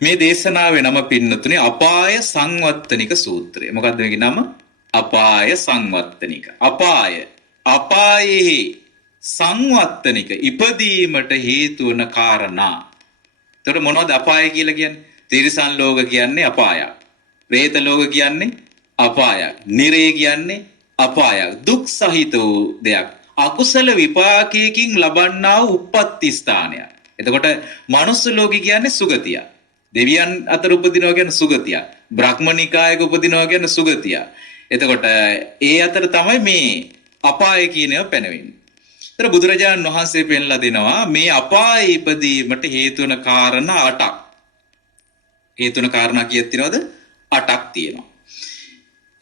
මේ දේශනාවේ නම පින්නතුනේ අපාය සංවත්තනික සූත්‍රය. මොකද්ද මේකේ නම? අපාය සංවත්තනික. අපායේ සංවත්තනික ඉපදීමට හේතු වන කාරණා. එතකොට මොනවද අපාය කියලා කියන්නේ? තිරිසන් ලෝක කියන්නේ අපායක්. പ്രേත ලෝක කියන්නේ අපායක්. නිරේ කියන්නේ අපායක්. දුක් සහිත වූ දෙයක්. අකුසල විපාකයකින් ලබන්නා වූ උප්පත්ති ස්ථානයක්. එතකොට මනුස්ස ලෝකෙ කියන්නේ සුගතිය. දෙවියන් අතර උපදිනවා කියන්නේ සුගතිය. බ්‍රහ්මනිකායක උපදිනවා කියන්නේ සුගතිය. එතකොට ඒ අතර තමයි මේ අපාය කියනව පැනවෙන්නේ. ඒතර බුදුරජාණන් වහන්සේ පෙන්ලා දෙනවා මේ අපායේ ඉපදීමට හේතු වන කාරණා 8ක්. හේතු වන කාරණා කීයක් තියෙනවද? 8ක් තියෙනවා.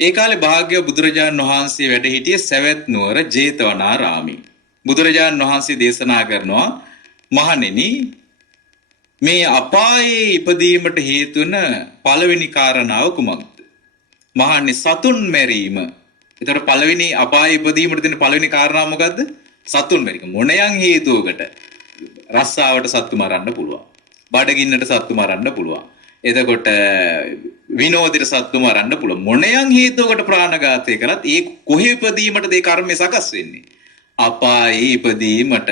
ඒ කාලේ භාග්‍ය බුදුරජාණන් වහන්සේ වැඩ සිටියේ සවැත් නුවර ජේතවනාරාමේ. බුදුරජාණන් වහන්සේ දේශනා කරනවා මහණෙනි මේ අපායේ ඉපදීමට හේතු වන පළවෙනි කාරණාව කුමක්ද? මහන්නේ සතුන් මැරීම. ඒතර පළවෙනි අපායේ ඉපදීමට දෙන පළවෙනි කාරණාව මොකද්ද? සතුන් මැරීම. මොණයන් හේතුවකට රස්සාවට සත්තු මරන්න පුළුවන්. බඩගින්නට සත්තු මරන්න පුළුවන්. එතකොට විනෝදයට සත්තු මරන්න පුළුවන්. මොණයන් හේතුවකට ප්‍රාණඝාතය කරත් ඒ කොහේ ඉපදීමටද ඒ කර්මය සකස් වෙන්නේ? අපායේ ඉපදීමට.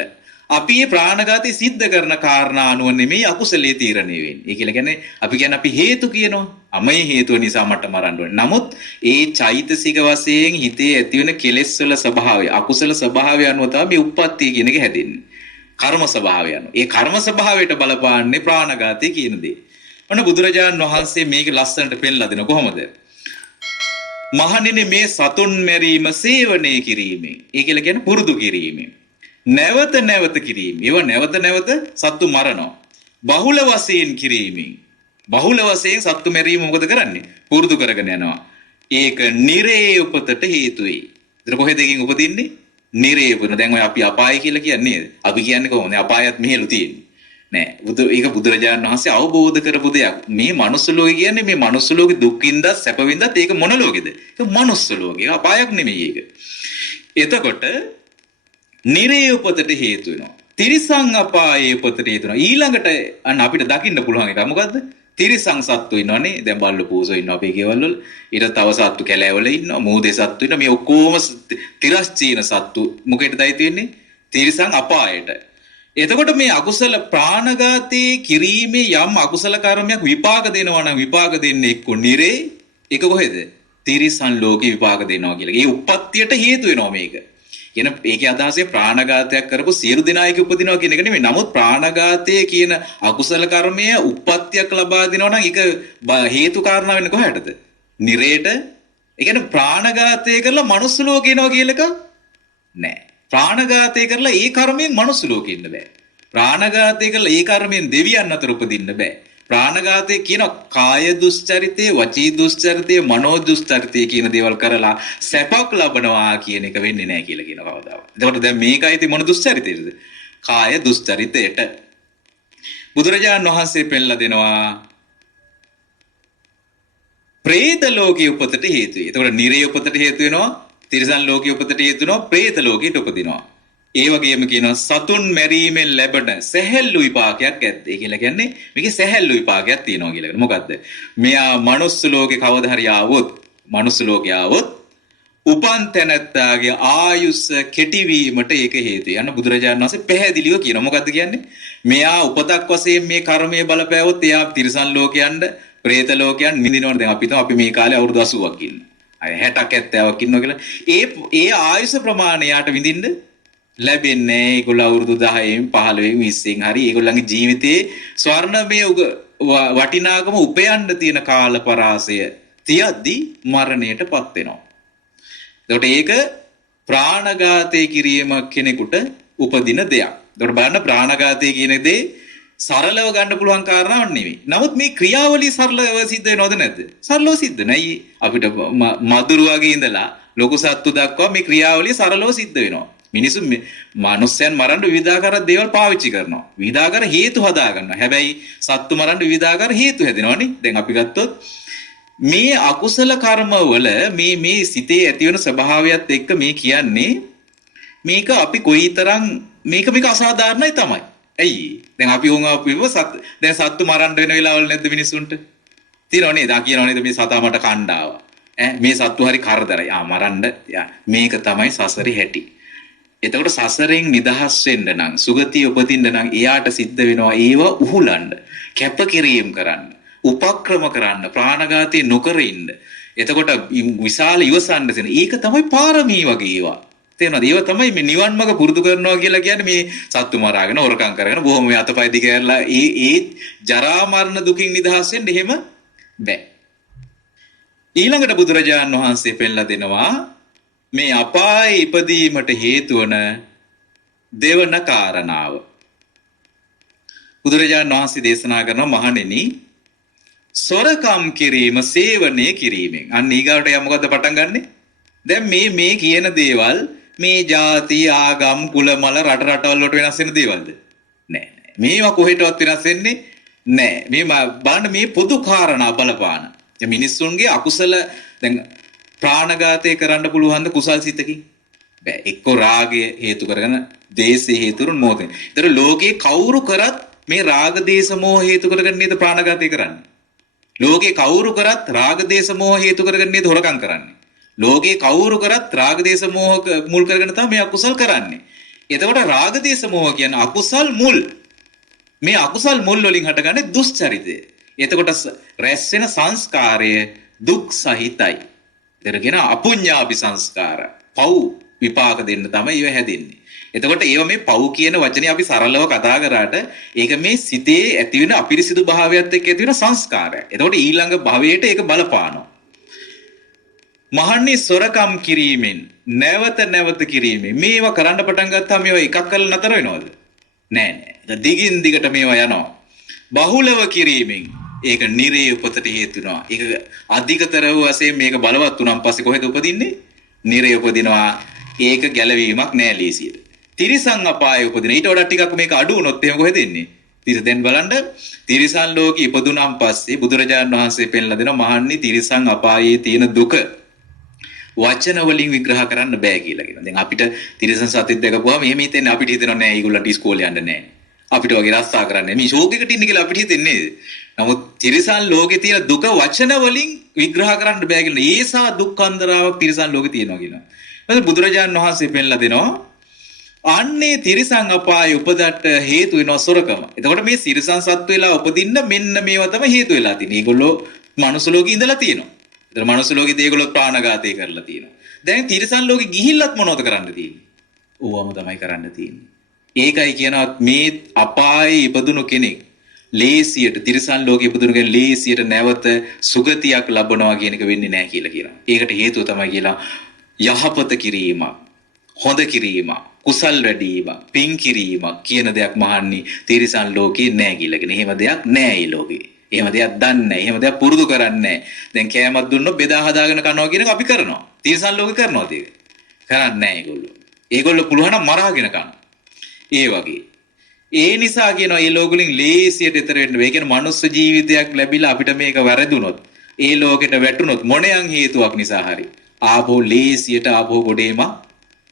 අපි මේ ප්‍රාණඝාතය සිද්ධ කරන කාරණා අනුව නෙමෙයි අකුසලයේ තීරණය වෙන්නේ. ඒ කියලා කියන්නේ අපි කියන්නේ අපි හේතු කියනවා. අමයි හේතුව නිසා මට මරන්න ඕනේ. නමුත් ඒ චෛතසික වශයෙන් හිතේ ඇතිවෙන කෙලෙස් වල ස්වභාවය, අකුසල ස්වභාවය අනුව තමයි මේ උප්පත්තිය කියන එක හැදෙන්නේ. කර්ම ස්වභාවය අනුව. ඒ කර්ම ස්වභාවයට බලපාන්නේ ප්‍රාණඝාතය කියන දේ. ඔන්න බුදුරජාණන් වහන්සේ මේක ලස්සනට පෙන්නලා දෙන කොහොමද? මහණෙනි මේ සතුන් මැරීම සේවනය කිරීමෙන්. ඒ කියලා කියන්නේ පුරුදු කිරීමෙන්. නැවත නැවත කිරීම. ඒව නැවත නැවත සත්තු මරනවා. බහුල වශයෙන් කිරීමෙන්. බහුල වශයෙන් සත්තු මැරීම මොකද කරන්නේ? පුරුදු කරගෙන යනවා. ඒක නිරේ උපතට හේතු වෙයි. ඒතර කොහෙද එකකින් උපදින්නේ? නිරේ උපදින. දැන් ඔය අපි අපාය කියලා කියන්නේ නේද? අපි කියන්නේ කොහොමද? අපායත් මෙහෙලු තියෙන්නේ. නෑ. ඒක බුදුරජාණන් වහන්සේ අවබෝධ කරපු දෙයක්. මේ මනුස්ස ලෝකේ කියන්නේ මේ මනුස්ස ලෝකේ දුක් විඳලා සැප විඳලා ඒක මොන ලෝකෙද? ඒක මනුස්ස ලෝකේ. අපායක් නෙමෙයි ඒක. එතකොට නිරේ උපතට හේතු වෙනවා. තිරිසං අපායේ උපතට හේතු වෙනවා. ඊළඟට අන්න අපිට දකින්න පුළුවන් එක මොකද්ද? තිරිසං සත්තු ඉන්නවනේ. දැන් බල්ලු පූසෝ ඉන්නවා අපේ ගෙවල් වල. ඊට තව සත්තු කැලෑවල ඉන්නවා. මූදේ සත්තු ඉන්නවා. මේ ඔක්කොම තිරස්චීන සත්තු මොකේටදයි තියෙන්නේ? තිරිසං අපායට. එතකොට මේ අකුසල ප්‍රාණඝාතයේ කිරීමේ යම් අකුසල කර්මයක් විපාක දෙනවා නම් විපාක දෙන්නේ එක්ක නිරේ ඒක කොහෙද? තිරිසන් ලෝකේ විපාක දෙනවා කියලා. ඒ උප්පත්තියට හේතු වෙනවා මේක. කියන ඒකේ අදහසේ ප්‍රාණඝාතයක් කරපු සියලු දෙනායක උපදිනවා කියන එක නෙමෙයි. නමුත් ප්‍රාණඝාතයේ කියන අකුසල කර්මය උප්පත්තියක් ලබා දෙනවා නම් ඒක හේතු කාරණා වෙන්නේ කොහටද? නිරේට. ඒ කියන්නේ ප්‍රාණඝාතය කරලා මනුස්ස ලෝකේ එනවා කියලා එක නෑ. ප්‍රාණඝාතය කරලා ඒ කර්මයෙන් මනුස්ස ලෝකෙ ඉන්න බෑ. ප්‍රාණඝාතය කරලා ඒ කර්මයෙන් දෙවියන් අතර උපදින්න බෑ. ප්‍රාණඝාතය කියන කාය දුස්චරිතය, වචී දුස්චරිතය, මනෝ දුස්චරිතය කියන දේවල් කරලා සැපක් ලබනවා කියන එක වෙන්නේ නැහැ කියලා කියනවා කවදාවත්. එතකොට දැන් මේකයි තියෙ මොන දුස්චරිතයද? කාය දුස්චරිතයට. බුදුරජාණන් වහන්සේ පෙන්නලා දෙනවා പ്രേත ලෝකයේ උපතට හේතු වෙයි. එතකොට නිරේ උපතට හේතු වෙනවා. තිරිසන් ලෝකයේ උපතට හේතු වෙනවා. പ്രേත ලෝකයට උපදිනවා. ඒ වගේම කියනවා සතුන් මැරීමෙන් ලැබෙන සැහැල්ලු විපාකයක් ඇද්ද? ඒ කියලා කියන්නේ මේකේ සැහැල්ලු විපාකයක් තියෙනවා කියලා. මොකද්ද? මෙයා මනුස්ස ලෝකේ කවදා හරි ආවොත්, මනුස්ස ලෝකේ ආවොත් උපන් තැනැත්තාගේ ආයුෂ කෙටි වීමට ඒක හේතුයි. යන බුදුරජාණන් වහන්සේ පැහැදිලිව කියනවා. මොකද්ද කියන්නේ? මෙයා උපතක් වශයෙන් මේ කර්මයේ බලපෑවොත් එයා තිරිසන් ලෝකයන්ද, പ്രേත ලෝකයන් නිදිනවනේ. දැන් අපි මේ කාලේ අවුරුදු 80ක් ඉන්නවා. අය 60ක් 70ක් ඉන්නවා කියලා. ඒ ආයුෂ ප්‍රමාණය යාට විඳින්න ලැබෙන්නේ ඒගොල්ලෝ අවුරුදු 10න් 15න් 20න් හරි ඒගොල්ලන්ගේ ජීවිතයේ ස්වර්ණමය වටිනාකම උපයන්න තියෙන කාල පරාසය තියද්දී මරණයටපත් වෙනවා. එතකොට ඒක ප්‍රාණඝාතය කිරීම කෙනෙකුට උපදින දෙයක්. එතකොට බලන්න ප්‍රාණඝාතය කියන දේ සරලව ගන්න පුළුවන් කාරණාවක් නෙවෙයි. නමුත් මේ ක්‍රියාවලිය සරලව සිද්ධ වෙනවද නැද්ද? සරලව සිද්ධ නෑ. අපිට මදුරු වගේ ඉඳලා ලොකු සත්තු දක්වා මේ ක්‍රියාවලිය සරලව සිද්ධ වෙනවා. මිනිස්සු මනුස්සයන් මරන්න විවිධාකාර දේවල් පාවිච්චි කරනවා. විවිධාකාර හේතු හදා ගන්නවා. හැබැයි සත්තු මරන්න විවිධාකාර හේතු හැදෙනවනේ. දැන් අපි ගත්තොත් මේ අකුසල කර්මවල මේ සිතේ ඇතිවන ස්වභාවයත් එක්ක මේ කියන්නේ මේක අපි කොයිතරම් මේක අසාධාරණයි තමයි. ඇයි? දැන් අපි උන් අපිව දැන් සත්තු මරන්න වෙන වෙලාවල් නැද්ද මිනිස්සුන්ට? තියනව නේද? කියනව නේද මේ සතා මට කණ්ඩ ආවා. මේ සත්තු හරි කරදරයි. මරන්න මේක තමයි සසරේ හැටි. එතකොට සසරෙන් නිදහස් වෙන්න නම් සුගතිය උපදින්න නම් එයාට සිද්ධ වෙනවා ඒව උහුලන්න, කැපකිරීම කරන්න, උපක්‍රම කරන්න, ප්‍රාණඝාතය නොකර ඉන්න. එතකොට විශාල ඉවසන්න දෙන. ඒක තමයි පාරමී වගේ ඒවා. තේරෙනවද? ඒව තමයි මේ නිවන් මඟ පුරුදු කරනවා කියලා කියන්නේ මේ සත්තු මරාගෙන හොරකම් කරගෙන බොහොම මේ අතපය දිගහැරලා ඒ ජරා මරණ දුකින් නිදහස් වෙන්න එහෙම බෑ. ඊළඟට බුදුරජාණන් වහන්සේ පෙන්ලා දෙනවා මේ අපායේ ඉපදීමට හේතු වන දෙවන කාරණාව. බුදුරජාණන් වහන්සේ දේශනා කරනවා මහණෙනි සොරකම් කිරීම සේවනය කිරීමෙන්. අන්න ඊගාවට යා මොකද්ද පටන් ගන්නෙ? දැන් මේ කියන දේවල් මේ ಜಾති ආගම් කුල මල රට රටවල් වලට වෙනස් වෙන දේවල්ද? නෑ. මේවා කොහෙටවත් වෙනස් වෙන්නේ නෑ. මේ බලන්න මේ පොදු කාරණා බලපාන. මිනිස්සුන්ගේ අකුසල දැන් ප්‍රාණඝාතය කරන්න පුළුවන්ද කුසල් සිතකින්? බෑ. එක්ක රාගය හේතු කරගෙන, දේශය හේතු කරන මොහොතේ. ඒතර ලෝකේ කවුරු කරත් මේ රාග දේශ මොහ හේතු කරගෙන නේද ප්‍රාණඝාතය කරන්නේ? ලෝකේ කවුරු කරත් රාග දේශ මොහ හේතු කරගෙන නේද හොරකම් කරන්නේ? ලෝකේ කවුරු කරත් රාග දේශ මොහ මුල් කරගෙන තමයි මේ අකුසල් කරන්නේ. එතකොට රාග දේශ මොහ කියන්නේ අකුසල් මුල්. මේ අකුසල් මුල් වලින් හටගන්නේ දුස්චරිතය. එතකොට රැස් වෙන සංස්කාරය දුක් සහිතයි. ඒතර කියන අපුඤ්ඤාපි සංස්කාර. පව් විපාක දෙන්න තමයි ඒව හැදෙන්නේ. එතකොට ඒව මේ පව් කියන වචනේ අපි සරලව කතා කරාට ඒක මේ සිතේ ඇති වෙන අපිරිසිදු භාවයත් එක්ක ඇති වෙන සංස්කාරයක්. එතකොට ඊළඟ භවයට ඒක බලපානවා. මහන්නේ සොරකම් කිරීමෙන් නැවත නැවත කිරීමෙන් මේවා කරන්න පටන් ගත්තාම මේවා එකක් කරලා නතර වෙනවද? නෑ නෑ. දිගින් දිගට මේවා යනවා. බහුලව කිරීමෙන් ඒක නිරේ උපතට හේතු වෙනවා. ඒක අධිකතර වූ වශයෙන් මේක බලවත් වුණාන් පස්සේ කොහෙද උපදින්නේ? නිරේ උපදිනවා. ඒක ගැලවීමක් නෑ ලීසියට. තිරිසන් අපායේ උපදින. ඊට වඩා ටිකක් මේක අඩු වුණොත් එහෙම කොහෙද එන්නේ? දැන් බලන්න තිරිසන් ලෝකෙ ඉපදුනාන් පස්සේ බුදුරජාණන් වහන්සේ පෙන්ලා දෙනවා මහන්නේ තිරිසන් අපායේ තියෙන දුක වචන වලින් විග්‍රහ කරන්න බෑ කියලා කියනවා. දැන් අපිට තිරිසන් සතෙක් දැකපුවාම එහෙම හිතෙන්නේ අපිට හිතෙනවා නෑ ඒගොල්ලන්ට ඉස්කෝලේ යන්න නෑ. අපිට වගේ රස්සා කරන්නේ මේ ෂෝක් එකට ඉන්න කියලා අපිට හිතෙන්නේ. නමුත් තිරිසන් ලෝකේ තියෙන දුක වචන වලින් විග්‍රහ කරන්න බෑ කියලා. ඒසා දුක්ඛන්දරාවක් තිරිසන් ලෝකේ තියෙනවා කියනවා. ඊට බුදුරජාණන් වහන්සේ පෙන්ලා දෙනවා අන්නේ තිරිසන් අපායේ උපදට හේතු වෙනවා සොරකම. එතකොට මේ තිරිසන් සත්තු වෙලා උපදින්න මෙන්න මේවා තමයි හේතු වෙලා තියෙන්නේ. ඒගොල්ලෝ මනුස්ස ලෝකේ ඉඳලා තියෙනවා. ඒතර මනුස්ස ලෝකේ ඒගොල්ලෝ ප්‍රාණඝාතය කරලා තියෙනවා. දැන් තිරිසන් ලෝකේ ගිහිල්ලත් මොනවද කරන්න තියෙන්නේ? ඕවම තමයි කරන්න තියෙන්නේ. ඒකයි කියනවා මේ අපායේ ඉපදුණු කෙනෙක් ලේසියට තිරිසන් ලෝකේ ඉපදුණු කෙනෙක් ලේසියට නැවත සුගතියක් ලබනවා කියන එක වෙන්නේ නැහැ කියලා කියනවා. ඒකට හේතුව තමයි කියලා යහපත කිරීම, හොඳ කිරීම, කුසල් වැඩිම, පින් කිරීම කියන දෙයක් මහන්නේ තිරිසන් ලෝකේ නැහැ කියලා කියන. එහෙම දෙයක් නැහැ මේ ලෝකේ. එහෙම දෙයක් දන්නේ නැහැ. එහෙම දෙයක් පුරුදු කරන්නේ නැහැ. දැන් කෑමක් දුන්නොත් බෙදා හදාගෙන කනවා කියන එක අපි කරනවා. තිරිසන් ලෝකේ කරනවාද ඒක? කරන්නේ නැහැ ඒගොල්ලෝ. ඒගොල්ලෝ පුළුවන් නම් මරාගෙන කනවා. ඒ වගේ. ඒ නිසා කියනවා මේ ලෝකෙලින් ලේසියට ඈතර වෙන්න. ඒ කියන්නේ මනුස්ස ජීවිතයක් ලැබිලා අපිට මේක වැරදුනොත්, ඒ ලෝකෙට වැටුනොත් මොණයන් හේතුවක් නිසා හරි ආපහු ලේසියට ආපහු ගොඩේම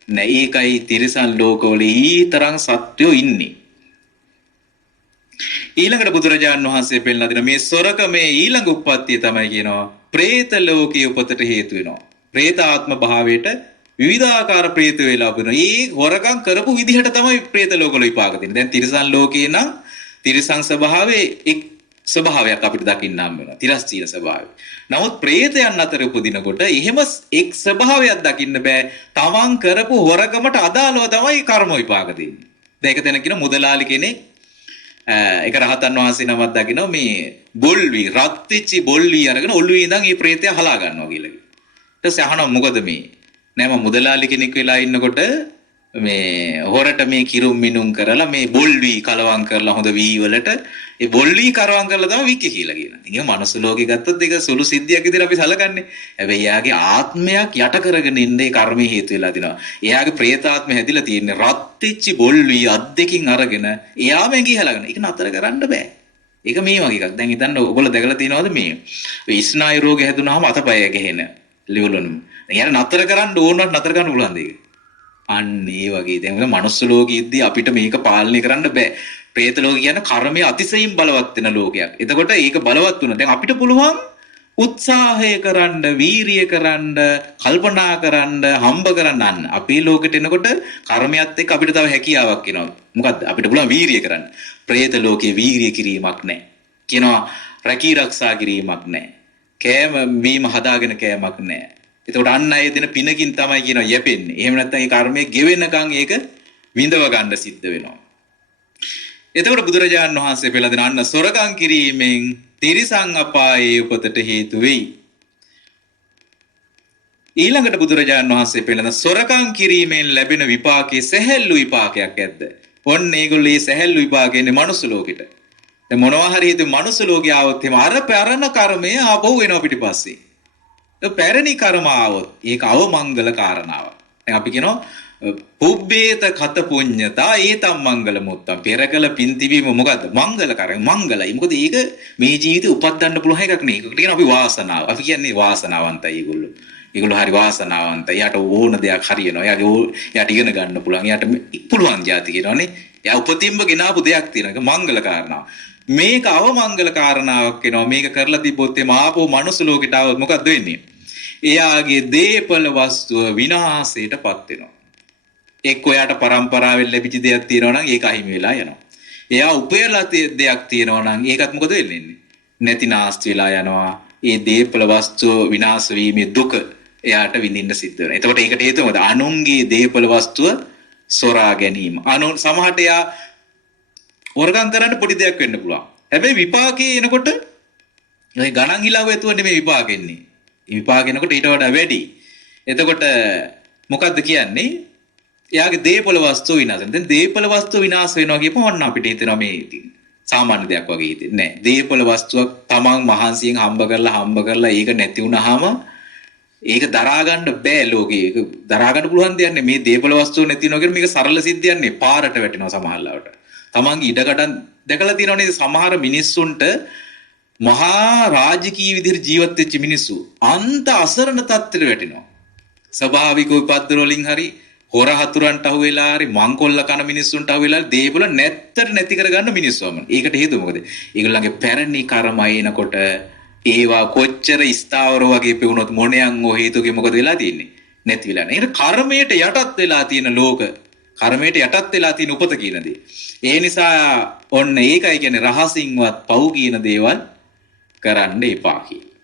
නෑ. ඒකයි තිරිසන් ලෝකවල ඊතරම් සත්‍යෝ ඉන්නේ. ඊළඟට බුදුරජාණන් වහන්සේ පෙන්නලා දෙන මේ සොරකමේ ඊළඟ උප්පත්තිය තමයි කියනවා പ്രേත ලෝකයේ උපතට හේතු වෙනවා. പ്രേත ආත්ම භාවයට විවිධාකාර പ്രേත වේලා උපදිනවා. ඒ හොරකම් කරපු විදිහට තමයි പ്രേත ලෝකවල විපාක දෙන්නේ. දැන් තිරිසන් ලෝකේ නම් තිරිසන් ස්වභාවයේ එක් ස්වභාවයක් අපිට දකින්න හම් වෙනවා. තිරස්චීන ස්වභාවය. නමුත් പ്രേතයන් අතර උපදිනකොට එහෙම එක් ස්වභාවයක් දකින්න බෑ. තමන් කරපු හොරකමට අදාළව තමයි කර්ම විපාක දෙන්නේ. දැන් ඒක තැන කියන මුදලාලි කෙනෙක් ඒක රහතන් වහන්සේ නමක් දකිනවා මේ බොල්වි රත් වෙච්චි බොල්වි අරගෙන ඔළුවේ ඉඳන් මේ പ്രേතය හලා ගන්නවා කියලා. ඊට පස්සේ අහනවා මොකද මේ? නෑ මම මුදලාලි කෙනෙක් වෙලා ඉන්නකොට මේ හොරට මේ කිරුම් මිනුම් කරලා මේ බොල්වි කලවම් කරලා හොඳ වී වලට ඒ බොල්වි කරවම් කරලා තමයි වික්ක කියලා කියනවා. ඉතින් මනුස්ස ලෝකේ ගත්තොත් ඒක සුළු සිද්ධියක් විදිහට අපි සලකන්නේ. හැබැයි එයාගේ ආත්මයක් යට කරගෙන ඉන්නේ කර්මයේ හේතු වෙලා තිනවා. එයාගේ ප්‍රේතාත්මය හැදිලා තියෙන්නේ රත් වෙච්ච බොල්වි අත් දෙකින් අරගෙන එයාම ඇඟි හලගෙන. ඒක නතර කරන්න බෑ. ඒක මේ වගේ එකක්. දැන් හිතන්න ඔයගොල්ලෝ දැකලා තියෙනවද මේ ස්නායු රෝග හැදුනහම අතපය ගැහෙන ලිවලුණු. එයාට නතර කරන්න ඕනවත් නතර කරන්න පුළුවන් දෙයක්. අන්න ඒ වගේ දැන් මනුස්ස ලෝකෙද්දී අපිට මේක පාලනය කරන්න බෑ. പ്രേත ලෝක කියන්නේ කර්මයේ අතිශයින් බලවත් වෙන ලෝකයක්. එතකොට ඒක බලවත් වුණා. දැන් අපිට පුළුවන් උත්සාහය කරන්න, වීරිය කරන්න, කල්පනා කරන්න, හම්බ කරන්න අන්න. අපේ ලෝකෙට එනකොට කර්මයත් එක්ක අපිට තව හැකියාවක් එනවා. මොකද්ද? අපිට පුළුවන් වීරිය කරන්න. പ്രേත ලෝකේ වීරිය කිරීමක් නැහැ. කියනවා රැකී ආරක්ෂා කිරීමක් නැහැ. කෑම බීම හදාගෙන කෑමක් නැහැ. එතකොට අන්න අය දෙන පිනකින් තමයි කියනවා යැපෙන්නේ. එහෙම නැත්නම් ඒ කර්මයේ ගෙවෙනකන් ඒක විඳව ගන්න සිද්ධ වෙනවා. එතකොට බුදුරජාණන් වහන්සේ පෙළ දෙන අන්න සොරකම් කිරීමෙන් තිරිසන් අපායේ උපතට හේතු වෙයි. ඊළඟට බුදුරජාණන් වහන්සේ පෙළන සොරකම් කිරීමෙන් ලැබෙන විපාකයේ සැහැල්ලු විපාකයක් ඇද්ද? ඔන්න ඒගොල්ලෝ මේ සැහැල්ලු විපාකෙන්නේ මනුස්ස ලෝකෙට. දැන් මොනවා හරි හිතුව මනුස්ස ලෝකේ ආවොත් එහෙම අර පරණ කර්මය ආපහු එනවා පිටිපස්සේ. ඒ පැරණි කර්ම ආවොත් ඒක අවමංගල කාරණාවක්. දැන් අපි කියනවා පුබ්බේත කත පුඤ්ඤතා ඒතම් මංගල මුත්තම්. පෙරකල පින් තිබීම මොකද්ද? මංගල කරේ මංගලයි. මොකද ඒක මේ ජීවිතේ උපදින්න පුළුවන් එකක් නේ. ඒකට කියන අපි වාසනාව. අපි කියන්නේ වාසනාවන්තයි ඒගොල්ලෝ. ඒගොල්ලෝ හරි වාසනාවන්තයි. යාට ඕන දෙයක් හරියනවා. යාට ඉගෙන ගන්න පුළුවන්. යාට පුළුවන් જાති කියනවානේ. යා උපතින්ම ගෙනාපු දෙයක් තියෙනවා. ඒක මංගල කාරණාව. මේක අවමංගල කාරණාවක් වෙනවා. මේක කරලා තිබ්බොත් එම ආපහු මනුස්ස ලෝකෙට આવොත් මොකද්ද වෙන්නේ? එයාගේ දේපල වස්තුව විනාශයටපත් වෙනවා. එක්ක ඔයාට පරම්පරාවෙන් ලැබිච්ච දෙයක් තියෙනවා නම් ඒක අහිමි වෙලා යනවා. එයා උපයලා දෙයක් තියෙනවා නම් ඒකත් මොකද වෙන්නේ? නැති නාස්ති වෙලා යනවා. ඒ දේපල වස්තුව විනාශ වීමේ දුක එයාට විඳින්න සිද්ධ වෙනවා. එතකොට ඒකට හේතුව මොකද? අනුන්ගේ දේපල වස්තුව සොරා ගැනීම. සමහරට එයා වරගම් කරන්න පොඩි දෙයක් වෙන්න පුළුවන්. හැබැයි විපාකේ එනකොට ඒ ගණන් හිලාව ඇතුව නෙමෙයි විපාක එන්නේ. විපාක එනකොට ඊට වඩා වැඩි. එතකොට මොකද්ද කියන්නේ? එයාගේ දේපල වස්තුව විනාශ වෙනවා. දැන් දේපල වස්තුව විනාශ වෙනවා කියපුවම අපිට හිතෙනවා මේ සාමාන්‍ය දෙයක් වගේ හිතෙන්නේ නැහැ. දේපල වස්තුවක් තමන් මහන්සියෙන් හම්බ කරලා ඒක නැති වුනහම ඒක දරා ගන්න බෑ ලෝකේ. ඒක දරා ගන්න පුළුවන් දෙයක් නෙමෙයි. මේ දේපල වස්තුව නැති වෙනවා කියන්නේ මේක සරල සිද්ධියක් නෙමෙයි. පාරට වැටෙනවා සමහරවිට. තමන්ගේ ඉඩකඩම් දැකලා තියෙනවනේ සමහර මිනිස්සුන්ට මහා රාජකීය විදිහට ජීවත් වෙච්ච මිනිස්සු අන්ත අසරණ තත්ත්වයට වැටෙනවා. ස්වභාවික උපද්දර වලින් හරි හොර හතුරන්ට අහු වෙලා හරි මංකොල්ල කන මිනිස්සුන්ට අහු වෙලා දේපල නැත්තර නැති කරගන්න මිනිස්සුම. ඒකට හේතුව මොකද? ඒගොල්ලන්ගේ පැරණි කර්ම එනකොට ඒවා කොච්චර ස්ථාවර වගේ පෙවුනොත් මොණයන් ඕ හේතුකේ මොකද වෙලා තියෙන්නේ? නැති වෙලා නේද? කර්මයට යටත් වෙලා තියෙන ලෝක කර්මයට යටත් වෙලා තියෙන උපත කියන දේ. ඒ නිසා ඔන්න ඒකයි කියන්නේ රහසින්වත් පව් කියන දේවල් කරන්න එපා කියලා.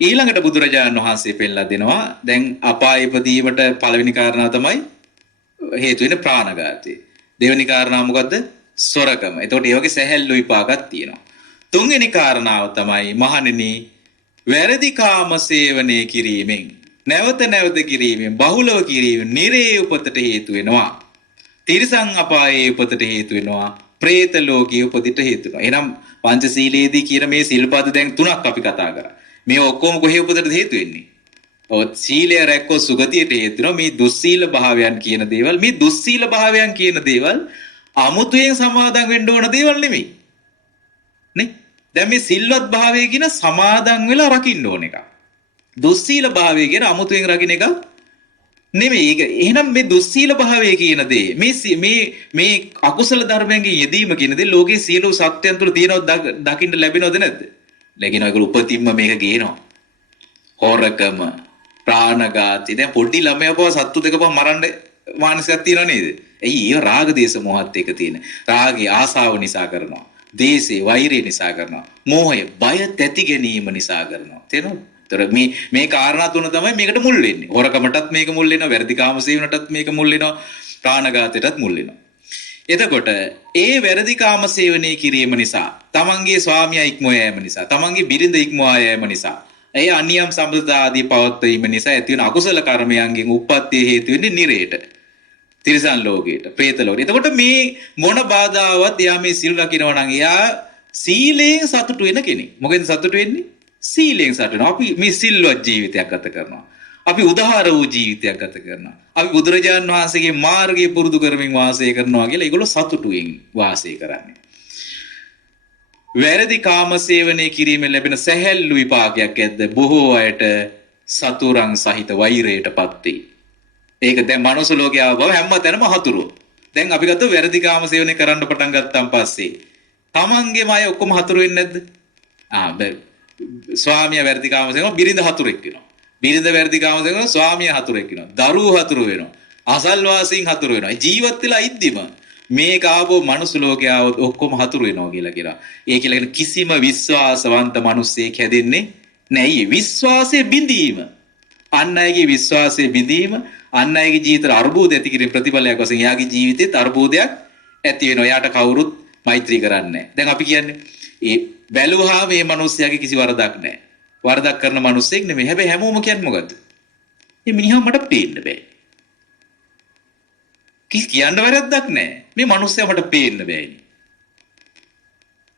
ඊළඟට බුදුරජාණන් වහන්සේ පෙන්නලා දෙනවා දැන් අපාය ඉපදීමට පළවෙනි කාරණාව තමයි හේතු වෙන ප්‍රාණඝාතය. දෙවෙනි කාරණාව මොකද්ද? සොරකම. එතකොට ඒ වගේ සැහැල්ලු විපාකයක් තියෙනවා. තුන්වෙනි කාරණාව තමයි මහණෙනි වැරදි කාම සේවනය කිරීමෙන් නැවත නැවත කිරීමෙන් බහුලව කිරීමෙන් නිරේ උපතට හේතු වෙනවා. තිරිසන් අපායේ උපතට හේතු වෙනවා. പ്രേත ලෝකයේ උපදිට හේතු වෙනවා. එහෙනම් පංචශීලයේදී කියන මේ සිල්පද දැන් තුනක් අපි කතා කරා. මේ ඔක්කොම කොහේ උපතට හේතු වෙන්නේ? ඔව් සීලය රැක්කොත් සුගතියට හේතු වෙනවා. මේ දුස්සීල භාවයන් කියන දේවල් මේ දුස්සීල භාවයන් කියන දේවල් අමුතුවෙන් සමාදන් වෙන්න ඕන දේවල් නෙමෙයි. නේ? දැන් මේ සිල්වත් භාවය කියන සමාදන් වෙලා රකින්න ඕන එක. දුස්සීල භාවය කියන අමුතුවෙන් රකින්න එක නෙමෙයි. ඒක එහෙනම් මේ දුස්සීල භාවය කියන දේ මේ අකුසල ධර්මයන්ගේ යෙදීම කියන දේ ලෝකේ සියලු සත්‍යයන් තුළ තියෙනවද දකින්න ලැබෙනවද නැද්ද? ලැබෙනවා. ඒක උපතින්ම මේක ගේනවා. හොරකම, ප්‍රාණඝාතය. දැන් පොඩි ළමයා පව සත්තු දෙක පව මරන්න මානසිකයක් තියනව නේද? ඇයි ඒ රාග දේශ මොහත් එක තියෙන. රාගේ ආසාව නිසා කරනවා. දේශේ වෛරය නිසා කරනවා. මෝහය බය තැති ගැනීම නිසා කරනවා. තේරෙනවද? මේ කාරණා තුන තමයි මේකට මුල් වෙන්නේ. හොරකමටත් මේක මුල් වෙනවා, වැරදි කාම සේවනටත් මේක මුල් වෙනවා, ප්‍රාණඝාතයටත් මුල් වෙනවා. එතකොට ඒ වැරදි කාම සේවනය කිරීම නිසා, තමන්ගේ ස්වාමියා ඉක්මවා යෑම නිසා, තමන්ගේ බිරිඳ ඉක්මවා යෑම නිසා, ඒ අනියම් සම්බන්ධතා ආදී පවත්වීම නිසා ඇති වෙන අකුසල කර්මයන්ගෙන් උප්පත්තිය හේතු වෙන්නේ නිරේට, තිරිසන් ලෝකයට, പ്രേත ලෝකයට. එතකොට මේ මොන බාධාවත් එයා මේ සිල් රකින්නවා නම් එයා සීලයෙන් සතුටු වෙන කෙනෙක්. මොකෙන්ද සතුටු වෙන්නේ? සීලයෙන් සතුටු වෙනවා. අපි මේ සිල්වත් ජීවිතයක් ගත කරනවා. අපි උදාාර වූ ජීවිතයක් ගත කරනවා. අපි බුදුරජාණන් වහන්සේගේ මාර්ගය පුරුදු කරමින් වාසය කරනවා කියලා ඒගොල්ලෝ සතුටුවෙන් වාසය කරන්නේ. වැරදි කාම සේවනය කිරීමෙන් ලැබෙන සැහැල්ලු විපාකයක් ඇද්ද? බොහෝ අයට සතුරන් සහිත වෛරයටපත් වෙයි. ඒක දැන් මනුස්ස ලෝකයේ ආව බව හැමතැනම හතුරු. දැන් අපි ගත්ත වැරදි කාම සේවනය කරන්න පටන් ගත්තාන් පස්සේ තමන්ගේම අය ඔක්කොම හතුරු වෙන්නේ නැද්ද? ස්වාමියා වැරදි කාම සේවන බිරිඳ හතුරෙක් වෙනවා. බිරිඳ වැරදි කාම සේවන ස්වාමියා හතුරෙක් වෙනවා. දරුවෝ හතුරු වෙනවා. අසල්වාසීන් හතුරු වෙනවා. ජීවත් වෙලා ඉද්දිම මේක ආවෝ මනුස්ස ලෝකයේ ආවොත් ඔක්කොම හතුරු වෙනවා කියලා. ඒ කියලා කියන කිසිම විශ්වාසවන්ත මිනිස්සෙක් හැදෙන්නේ නැහැ. විශ්වාසයේ බිඳීම. අන් අයගේ විශ්වාසයේ බිඳීම අන් අයගේ ජීවිතේ අර්බුද ඇති කිරීම ප්‍රතිඵලයක් වශයෙන් එයාගේ ජීවිතේත් අර්බුදයක් ඇති වෙනවා. එයාට කවුරුත් මෛත්‍රී කරන්නේ නැහැ. දැන් අපි කියන්නේ ඒ බැලුවා මේ මිනිස්යාගේ කිසි වරදක් නැහැ. වරදක් කරන මිනිස්සෙක් නෙමෙයි. හැබැයි හැමෝම කියන්නේ මොකද්ද? මේ මිනිහා මට පේන්න බෑ. කියන්න වැරද්දක් නැහැ. මේ මිනිස්සයා මට පේන්න බෑනේ.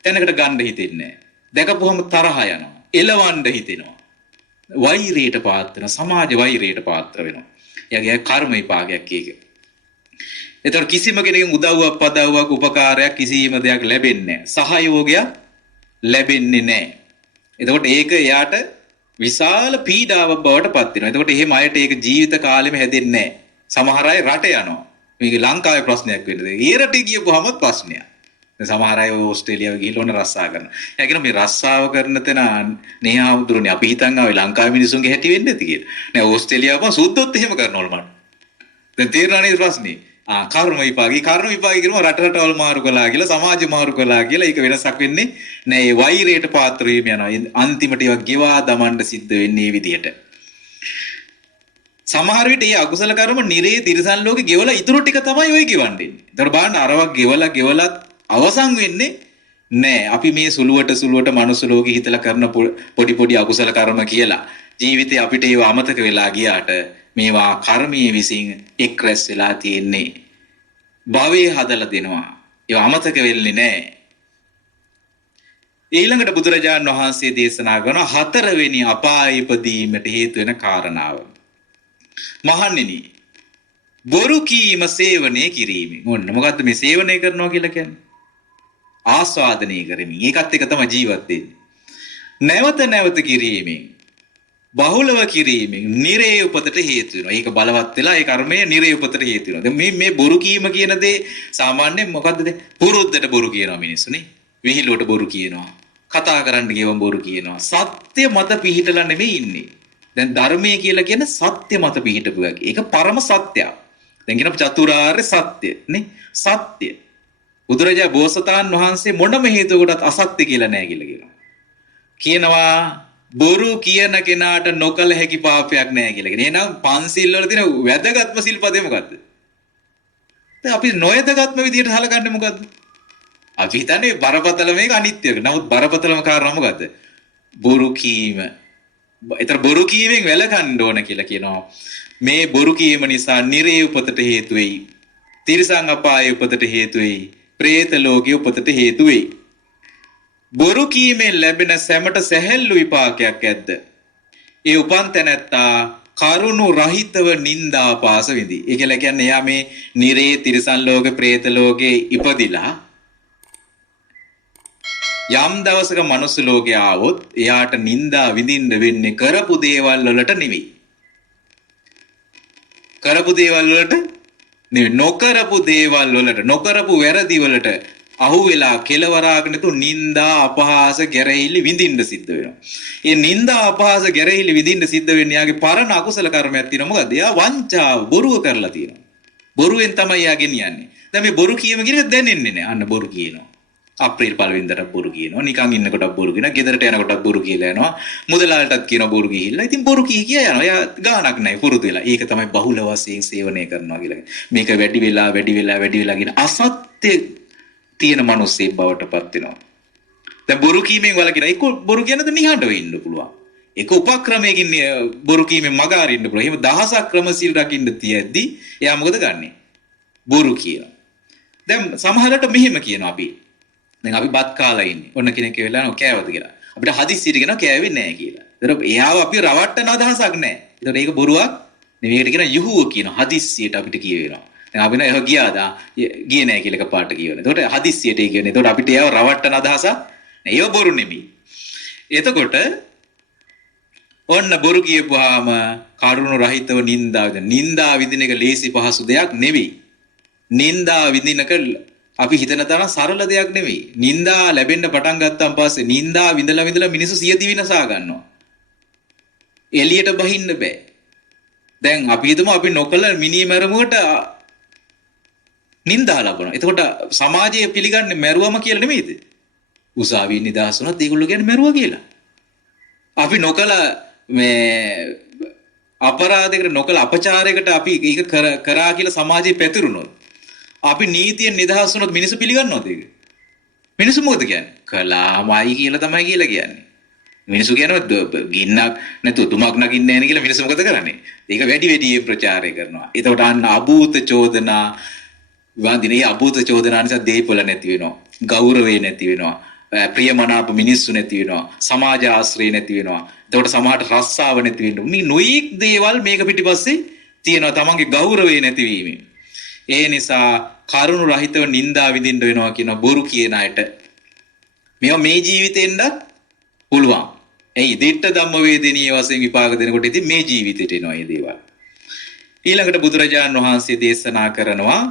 තැනකට ගන්න හිතෙන්නේ නැහැ. දැකපුවම තරහ යනවා. එලවන්න හිතෙනවා. වෛරයට පාත්‍ර වෙනවා. සමාජ වෛරයට පාත්‍ර වෙනවා. එයාගේ කර්ම විපාකයක් ඒක. ඒතර කිසිම කෙනෙකුගෙන් උදව්වක් පදව්වක් උපකාරයක් කිසිම දෙයක් ලැබෙන්නේ නැහැ. සහයෝගයක් ලැබෙන්නේ නැහැ. එතකොට ඒක එයාට විශාල පීඩාවක් බවට පත් වෙනවා. එතකොට එහෙම අයට ඒක ජීවිත කාලෙම හැදෙන්නේ නැහැ. සමහර අය රට යනවා. මේක ලංකාවේ ප්‍රශ්නයක් වෙන්නද? ඒ රටේ ගියපුවම ප්‍රශ්නයක්. දැන් සමහර අය ඕස්ට්‍රේලියාව ගිහිල්ලා ඕන රස්සාව කරනවා. එයා කියනවා මේ රස්සාව කරන තැන නේහාමුදුරනේ අපි හිතන් ආවේ ලංකාවේ මිනිසුන්ගේ හැටි වෙන්නේ නැති කියලා. නෑ ඕස්ට්‍රේලියාවම සුද්ධොත් එහෙම කරනවලු මට. දැන් තේරෙනා නේද ප්‍රශ්නේ? කර්ම විපාකී කියනවා රට රටවල් මාරු කළා කියලා සමාජ මාරු කළා කියලා ඒක වෙනසක් වෙන්නේ නෑ. ඒ වෛරයට පාත්‍ර වීම යනවා. අන්තිමට ඒවා ගෙවා දමන්න සිද්ධ වෙන්නේ මේ විදිහට. සමහර විට මේ අකුසල කර්ම නිරේ තිරසන් ලෝකේ ගෙවලා ඉතුරු ටික තමයි ඔය ගෙවන්නේ. ඒතර බලන්න අරවක් ගෙවලත් අවසන් වෙන්නේ නෑ. අපි මේ සුළුවට මනුස්ස ලෝකේ හිතලා කරන පොඩි අකුසල කර්ම කියලා ජීවිතේ අපිට ඒව අමතක වෙලා ගියාට මේවා කර්මයේ විසින් එක් රැස් වෙලා තියෙන්නේ. භවයේ හදලා දෙනවා. ඒව අමතක වෙන්නේ නෑ. ඊළඟට බුදුරජාණන් වහන්සේ දේශනා කරන හතරවෙනි අපාය ඉපදීමට හේතු වෙන කාරණාව. මහණෙනි බොරු කීම සේවනය කිරීම. මොන්න මොකද්ද මේ සේවනය කරනවා කියලා කියන්නේ? ආස්වාදනය කරමින් ඒකත් එක තමයි ජීවත් වෙන්නේ. නැවත කිරීමෙන් බහුලව කිරීමෙන් නිරේ උපතට හේතු වෙනවා. ඒක බලවත් වෙලා ඒ කර්මය නිරේ උපතට හේතු වෙනවා. දැන් මේ බොරු කීම කියන දේ සාමාන්‍යයෙන් මොකද්ද? පුරුද්දට බොරු කියනවා මිනිස්සුනේ. විහිළුවට බොරු කියනවා. කතා කරන්න ගියවම බොරු කියනවා. සත්‍ය මත පිහිටලා නෙමෙයි ඉන්නේ. දැන් ධර්මයේ කියලා කියන සත්‍ය මත පිහිටපු එක. ඒක පරම සත්‍යයක්. දැන් කියන චතුරාර්ය සත්‍ය නේ? සත්‍ය. බුදුරජා බෝසතාණන් වහන්සේ මොනම හේතුවකටත් අසත්‍ය කියලා නැහැ කියලා කියනවා. බොරු කියන කෙනාට නොකල හැකි පාපයක් නැහැ කියලා කියනවා. එහෙනම් පන්සිල් වල තියෙන වැදගත්ම සිල්පදේ මොකද්ද? දැන් අපි නොයදගත්ම විදියට හලගන්නේ මොකද්ද? අපි හිතන්නේ බරපතල මේක අනිත්‍යක. නමුත් බරපතලම කාරණා මොකද්ද? බොරු කීම. ඒතර බොරු කීමෙන් වැළකන්න ඕන කියලා කියනවා. මේ බොරු කීම නිසා නිරේ උපතට හේතු වෙයි. තිරිසන් අපායේ උපතට හේතු වෙයි. പ്രേත ලෝකයේ උපතට හේතු වෙයි. බොරු කීමෙන් ලැබෙන සැමට සැහැල්ලු විපාකයක් ඇද්ද? ඒ උපන් තැනැත්තා කරුණු රහිතව නිന്ദා පාස විඳි. ඒ කියලා කියන්නේ එයා මේ නිරේ තිරිසන් ලෝක പ്രേත ලෝකේ ඉපදිලා යම් දවසක මනුස්ස ලෝකේ ආවොත් එයාට නිന്ദා විඳින්න වෙන්නේ කරපු දේවල් වලට නෙවෙයි. කරපු දේවල් වලට නෙවෙයි, නොකරපු දේවල් වලට, නොකරපු වැරදි වලට අහු වෙලා කෙලවරාගෙන තු නිന്ദා අපහාස ගැරහිලි විඳින්න සිද්ධ වෙනවා. ඒ නිന്ദා අපහාස ගැරහිලි විඳින්න සිද්ධ වෙන්නේ යාගේ පරණ අකුසල කර්මයක් තියෙනවා. මොකද එයා වංචාව බොරුව කරලා තියෙනවා. බොරුවෙන් තමයි එයා ගෙනියන්නේ. දැන් මේ බොරු කියම කියන එක දැනෙන්නේ නැහැ. අන්න බොරු කියනවා. අප්‍රේල් 1 වෙනිදාට බොරු කියනවා. නිකන් ඉන්නකොට බොරු කියනවා. ගෙදරට යනකොට බොරු කියලා යනවා. මුදලාලටත් කියනවා බොරු ගිහිල්ලා. ඉතින් බොරු කිය යනවා. එයා ගානක් නැහැ පුරුදු වෙලා. ඒක තමයි බහුල වශයෙන් සේවනය කරනවා කියලා. මේක වැඩි වෙලා කියන අසත්‍ය තියෙන මිනිස්සෙක් බවට පත් වෙනවා. දැන් බොරු කීමෙන් වලකින ඒක බොරු කියනද නිහඬව ඉන්න පුළුවන්. ඒක උපක්‍රමයකින් බොරු කීමෙන් මග අරින්න පුළුවන්. එහෙම දහසක් ක්‍රම සිල් රකින්න තියෙද්දි එයා මොකද ගන්නෙ? බොරු කියනවා. දැන් සමහරකට මෙහෙම කියනවා අපි. දැන් අපි බත් කාලා ඉන්නේ. ඔන්න කෙනෙක් වෙලා නෝ කෑවද කියලා. අපිට හදිස්සියට කියනවා කෑවේ නැහැ කියලා. ඒතර එයාව අපි රවට්ටන අදහසක් නැහැ. ඒතර ඒක බොරුවක් නෙවෙයි. ඒකට කියන යුහුව කියනවා. හදිස්සියට අපිට කියවෙනවා. දැන් අපි නෑ එහෙ ගියාද? ගියේ නැහැ කියලා එකපාරට කියවන. ඒතකොට හදිස්සියට ඒ කියන්නේ. ඒතකොට අපිට එයාව රවට්ටන අදහසක් නෑ. ඒව බොරු නෙමෙයි. එතකොට ඔන්න බොරු කියපුවාම කරුණු රහිතව නින්දා විඳින එක ලේසි පහසු දෙයක් නෙවෙයි. නින්දා විඳිනක අපි හිතන තරම් සරල දෙයක් නෙවෙයි. නින්දා ලැබෙන්න පටන් ගත්තාන් පස්සේ නින්දා විඳලා මිනිස්සු සියදි විනසා ගන්නවා. එළියට බහින්න බෑ. දැන් අපි හිතමු අපි නොකල මිනිමැරුමකට නින්දා ලබනවා. එතකොට සමාජය පිළිගන්නේ මැරුවම කියලා නෙමෙයිද? උසාවියෙන් නිදහස් වුණත් ඒගොල්ලෝ කියන්නේ මැරුවා කියලා. අපි නොකල මේ අපරාධයකට නොකල අපචාරයකට අපි ඒක කරා කියලා සමාජයේ පැතිරුණොත් අපි නීතියෙන් නිදහස් වුණොත් මිනිස්සු පිළිගන්නවද ඒක? මිනිස්සු මොකද කියන්නේ? කලාමයි කියලා තමයි කියලා කියන්නේ. මිනිස්සු කියනවා ගින්නක් නැතුව තුමක් නගින්නේ නැහැ නේ කියලා මිනිස්සු මොකද කරන්නේ? ඒක වැඩි ප්‍රචාරය කරනවා. එතකොට අන්න අභූත චෝදනා වන්දිනේ අභූත චෝදනා නිසා දේපොළ නැති වෙනවා. ගෞරවේ නැති වෙනවා. ප්‍රියමනාප මිනිස්සු නැති වෙනවා. සමාජ ආශ්‍රය නැති වෙනවා. එතකොට සමාජයට රස්සාව නැති වෙනවා. මේ නොයික් දේවල් මේක පිටිපස්සේ තියෙනවා තමන්ගේ ගෞරවේ නැතිවීමෙන්. ඒ නිසා කරුණු රහිතව නින්දා විඳින්න වෙනවා කියන බොරු කියන අයට මේවා මේ ජීවිතෙන්ද පුළුවන්. එයි දිට්ඨ ධම්ම වේදිනිය වශයෙන් විපාක දෙනකොට ඉතින් මේ ජීවිතේට එනවා මේ දේවල්. ඊළඟට බුදුරජාණන් වහන්සේ දේශනා කරනවා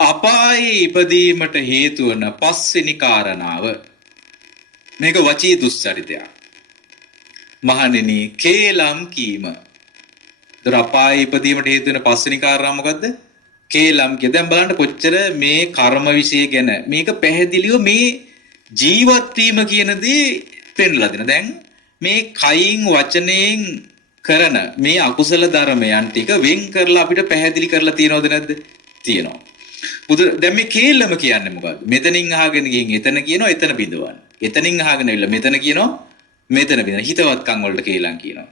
අපායේ ඉපදීමට හේතු වන පස්වෙනි කාරණාව මේක වචී දුස්චරිතයක්. මහණෙනි කේලම් කීම. දර අපායේ ඉපදීමට හේතු වෙන පස්වෙනි කාරණාව මොකද්ද? කේලම් කිය. දැන් බලන්න කොච්චර මේ කර්ම විශ්ය ගැන මේක පැහැදිලිව මේ ජීවත් වීම කියන දේ පෙන්ලා දෙන. දැන් මේ කයින් වචනයෙන් කරන මේ අකුසල ධර්මයන් ටික වෙන් කරලා අපිට පැහැදිලි කරලා තියනවද නැද්ද? තියෙනවා. දැන් මේ කේලම කියන්නේ මොකද්ද? මෙතනින් අහගෙන ගිහින් එතන කියනවා එතන බිඳවන්න. එතනින් අහගෙන ඇවිල්ලා මෙතන කියනවා මෙතන බිඳවන්න. හිතවත්කම් වලට කේලම් කියනවා.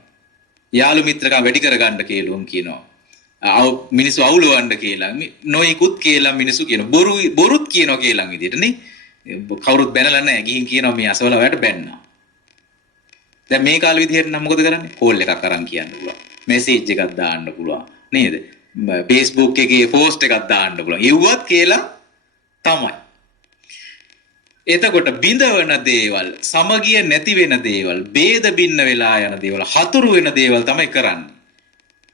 යාළු මිත්‍රකම් වැඩි කරගන්න කේලම් කියනවා. මිනිස්සු අවුලවන්න කේලම්. නොයිකුත් කේලම් මිනිස්සු කියනවා. බොරුත් කියනවා කේලම් විදියට නේ. කවුරුත් බැනලා නැහැ. ගිහින් කියනවා මේ අසවල ඔයාලට බැන්නා. දැන් මේ කාලෙ විදිහට නම් මොකද කරන්නේ? කෝල් එකක් අරන් කියන්න පුළුවන්. මෙසේජ් එකක් දාන්න පුළුවන්. නේද? Facebook එකේ පෝස්ට් එකක් දාන්න පුළුවන්. ඒවත් කියලා තමයි. එතකොට බිඳවන දේවල්, සමගිය නැති වෙන දේවල්, ભેද බින්න වෙලා යන දේවල්, හතුරු වෙන දේවල් තමයි කරන්නේ.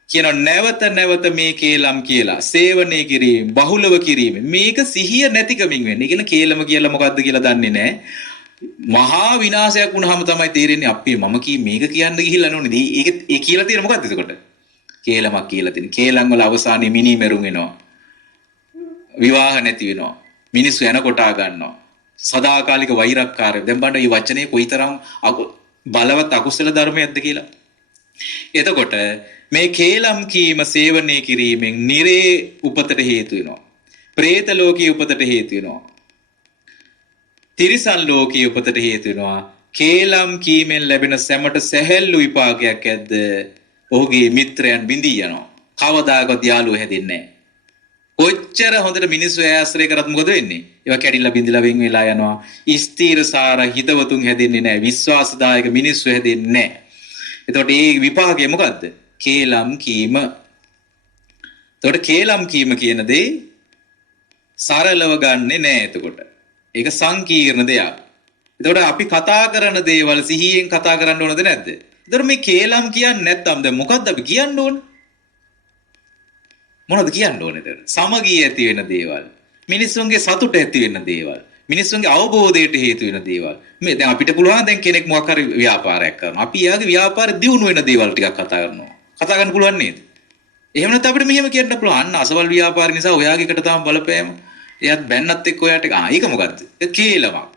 කියන නැවත මේ කේලම් කියලා සේවනය කිරීම, බහුලව කිරීම. මේක සිහිය නැතිකමින් වෙන්නේ. කියන කේලම කියලා මොකද්ද කියලා දන්නේ නැහැ. මහා විනාශයක් වුණාම තමයි තේරෙන්නේ අපි මම මේක කියන්න ගිහිල්ලා නෝනේ. ඒ කියලා තියෙන මොකද්ද එතකොට? කේලමක් කියලා තියෙන. කේලම් වල අවසානයේ මිනි මෙරුම් වෙනවා. විවාහ නැති වෙනවා. මිනිස්සු යන කොටා ගන්නවා. සදාකාලික වෛරක්කාරය. දැන් බලන්න මේ වචනේ කොයිතරම් බලවත් අකුසල ධර්මයක්ද කියලා. එතකොට මේ කේලම් කීම සේවනය කිරීමෙන් නිරේ උපතට හේතු වෙනවා. പ്രേත ලෝකයේ උපතට හේතු වෙනවා. තිරිසන් ලෝකයේ උපතට හේතු වෙනවා. කේලම් කීමෙන් ලැබෙන සැමට සැහැල්ලු විපාකයක් ඇද්ද? ඔහුගේ මිත්‍රයන් බිඳී යනවා. කවදාකවත් යාළුවෝ හැදෙන්නේ නැහැ. කොච්චර හොඳට මිනිස්සු ආශ්‍රය කරත් මොකද වෙන්නේ? ඒවා කැඩිලා බිඳිලා වෙන් වෙලා යනවා. ස්ථීරසාර හිතවතුන් හැදෙන්නේ නැහැ. විශ්වාසදායක මිනිස්සු හැදෙන්නේ නැහැ. එතකොට මේ විපාකය මොකද්ද? කේලම් කීම. එතකොට කේලම් කීම කියන දේ සරලව ගන්නෙ නැහැ එතකොට. ඒක සංකීර්ණ දෙයක්. එතකොට අපි කතා කරන දේවල් සිහියෙන් කතා කරන්න ඕනද නැද්ද? එතකොට මේ කේලම් කියන්නේ නැත්නම් දැන් මොකද්ද අපි කියන්න ඕන? මොනවද කියන්න ඕනේ එතකොට? සමගිය ඇති වෙන දේවල්. මිනිස්සුන්ගේ සතුට ඇති වෙන දේවල්. මිනිස්සුන්ගේ අවබෝධයට හේතු වෙන දේවල්. මේ දැන් අපිට පුළුවන් දැන් කෙනෙක් මොකක් හරි ව්‍යාපාරයක් කරනවා. අපි එයාගේ ව්‍යාපාරෙ දියුණු වෙන දේවල් ටිකක් කතා කරනවා. කතා කරන්න පුළුවන් නේද? එහෙම නැත්නම් අපිට මෙහෙම කියන්න පුළුවන්. අන්න අසවල් ව්‍යාපාර නිසා ඔයාගේ එකට තාම බලපෑම. එයාත් බැන්නත් එක්ක ඔයාට ඒක මොකද්ද? ඒක කේලමක්.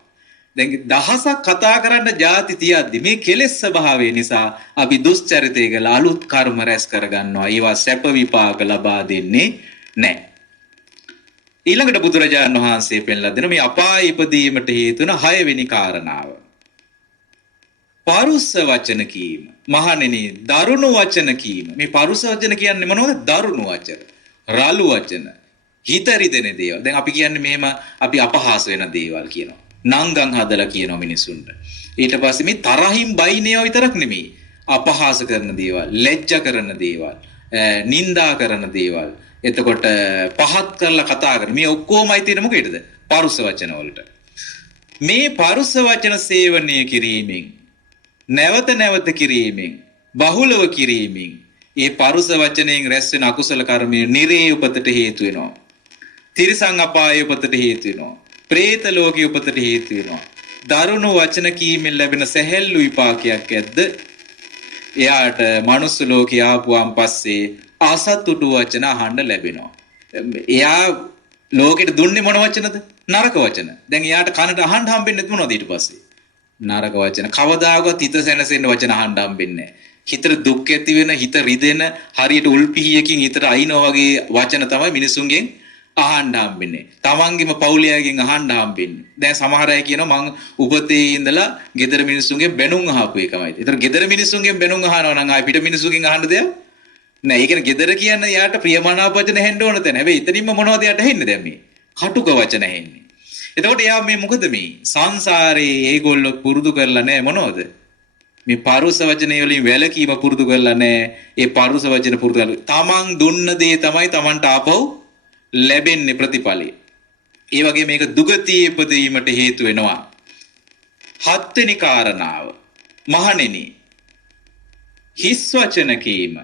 දැන් දහසක් කතා කරන්න ಜಾති තියද්දි මේ කෙලෙස් ස්වභාවය නිසා අපි දුස්චරිතය කළ අලුත් කර්ම රැස් කරගන්නවා. ඒවා සැප විපාක ලබා දෙන්නේ නැහැ. ඊළඟට බුදුරජාණන් වහන්සේ පෙන්ලා දෙන මේ අපාය ඉපදීමට හේතු වෙන 6 වෙනි කාරණාව. පරුස වචන කීම. මහණෙනි, දරුණු වචන කීම. මේ පරුස වචන කියන්නේ මොනවද? දරුණු වචන. රළු වචන. හිත රිදෙන දේවල්. දැන් අපි කියන්නේ මෙහෙම අපි අපහාස වෙන දේවල් කියනවා. නංගන් හදලා කියනවා මිනිසුන්ට. ඊට පස්සේ මේ තරහින් බයිනේව විතරක් නෙමෙයි. අපහාස කරන දේවල්, ලැජ්ජා කරන දේවල්, නිඳා කරන දේවල්. එතකොට පහත් කරලා කතා කරන මේ ඔක්කොමයි තියෙන මොකේද? පරුස වචන වලට. මේ පරුස වචන සේවනය කිරීමෙන් නැවත නැවත කිරීමෙන් බහුලව කිරීමෙන් ඒ පරුස වචනයෙන් රැස් වෙන අකුසල කර්මය නිරේ උපතට හේතු වෙනවා. තිරිසං අපායේ උපතට හේතු වෙනවා. പ്രേත ලෝකයේ උපතට හේතු වෙනවා. දරුණු වචන කීමෙන් ලැබෙන සැහැල්ලු විපාකයක් ඇද්ද? එයාට මනුස්ස ලෝකේ ආපුවාන් පස්සේ අසතුටු වචන අහන්න ලැබෙනවා. එයා ලෝකෙට දුන්නේ මොන වචනද? නරක වචන. දැන් එයාට කනට අහන්න හම්බෙන්නේ මොනවද ඊට පස්සේ? නරක වචන. කවදාකවත් හිත සැනසෙන්න වචන අහන්න හම්බෙන්නේ නැහැ. හිතට දුක් ඇති වෙන, හිත රිදෙන, හරියට උල්පිහියකින් හිතට අයිනවා වගේ වචන තමයි මිනිසුන්ගෙන් අහන්න හම්බෙන්නේ. තමන්ගේම පවුලයාගෙන් අහන්න හම්බෙන්නේ. දැන් සමහර අය කියනවා මං උපතේ ඉඳලා ගෙදර මිනිසුන්ගෙන් බැනුම් අහපු එකමයි. ඒතර ගෙදර මිනිසුන්ගෙන් බැනුම් අහනවා නම් ආයි පිට මිනිසුන්ගෙන් අහන්න දෙයක් නෑ. ඒ කියන්නේ ගෙදර කියන්නේ යාට ප්‍රියමනාප වචන හෙන්න ඕන තැන. හැබැයි එතනින්ම මොනවද යාට හෙන්නේ දැන් මේ? කටුක වචන හෙන්නේ. එතකොට යා මේ මොකද මේ සංසාරේ ඒගොල්ලෝ පුරුදු කරලා නෑ මොනවද? මේ පරුස වචනේ වලින් වැළකීම පුරුදු කරලා නෑ. ඒ පරුස වචන පුරුදු කරලා තමන් දුන්න දේ තමයි තමන්ට ආපහු ලැබෙන්නේ ප්‍රතිඵලය. ඒ වගේ මේක දුගතිය ඉපදීමට හේතු වෙනවා. හත්වෙනි කාරණාව මහණෙනි හිස් වචන කීම,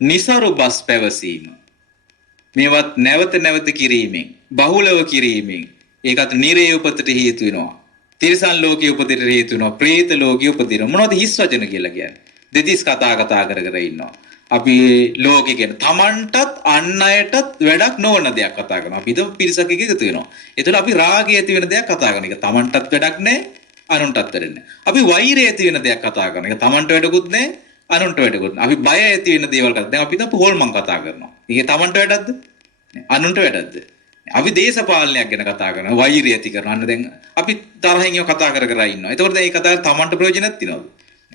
නිසරු බස් පැවසීම, මේවත් නැවත නැවත කිරීමෙන්, බහුලව කිරීමෙන් ඒකත් නිරේ උපතට හේතු වෙනවා. තිරිසන් ලෝකයේ උපතට හේතු වෙනවා. പ്രേත ලෝකයේ උපදිනවා. මොනවද හිස් වචන කියලා කියන්නේ? දෙතිස් කතා කර කර ඉන්නවා. අපි ලෝකේ කියන තමන්ටත් අන් අයටත් වැඩක් නොවන දෙයක් කතා කරනවා. අපි හිතමු පිරිසක් එක්ක එකතු වෙනවා. ඒතකොට අපි රාගය ඇති වෙන දෙයක් කතා කරන එක තමන්ටත් වැඩක් නැහැ, අනුන්ටත් වැඩක් නැහැ. අපි වෛරය ඇති වෙන දෙයක් කතා කරන එක තමන්ට වැඩකුත් නැහැ, අනුන්ට වැඩකුත් නැහැ. අපි බය ඇති වෙන දේවල් කතා. දැන් අපි හිතමු හොල්මන් කතා කරනවා. ඒක තමන්ට වැඩක්ද? අනුන්ට වැඩක්ද? අපි දේශපාලනයක් ගැන කතා කරනවා, වෛරය ඇති කරනවා. අන්න දැන් අපි තරහින් ඒවා කතා කර ඉන්නවා. ඒතකොට දැන් මේ කතාව තමන්ට ප්‍රයෝජනක් තියනවද?